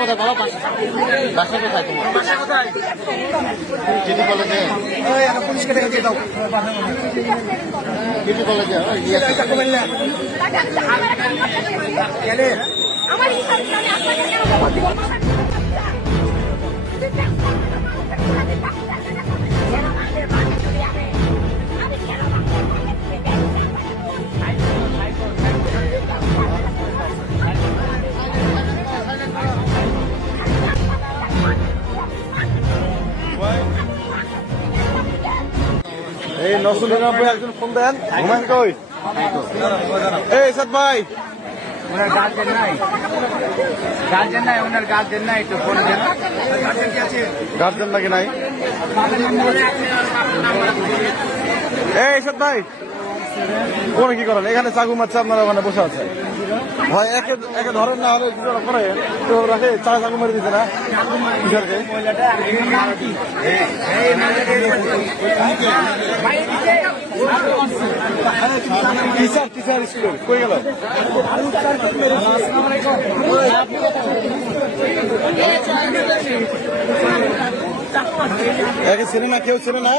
কোথায় বাবা? বাসা কোথায় তোমার? বাসা কোথায়? সিটি কলেজে। পুলিশকে দিয়ে দাও। সিটি কলেজে এই 999 একজন ফোন দেন। ঘুমান কই? এই সাদ ভাই, ওনার গার্জেন নাই, গার্জেন নাই, ওনার গার্জেন নাই, একটু ফোন দেন। গার্জেন নাকি নাই? এই সাদ ভাই, কোন কি করেন? এখানে চাকু মারছে, আপনারা ওখানে বসে আছে। ভাই একে ধরেন না হলে কিছু করে তো রাখে চাকু মেরে দিতে না টিচার টিচার স্কুল কই গেল? একে চেনে না, কেউ চেনে না।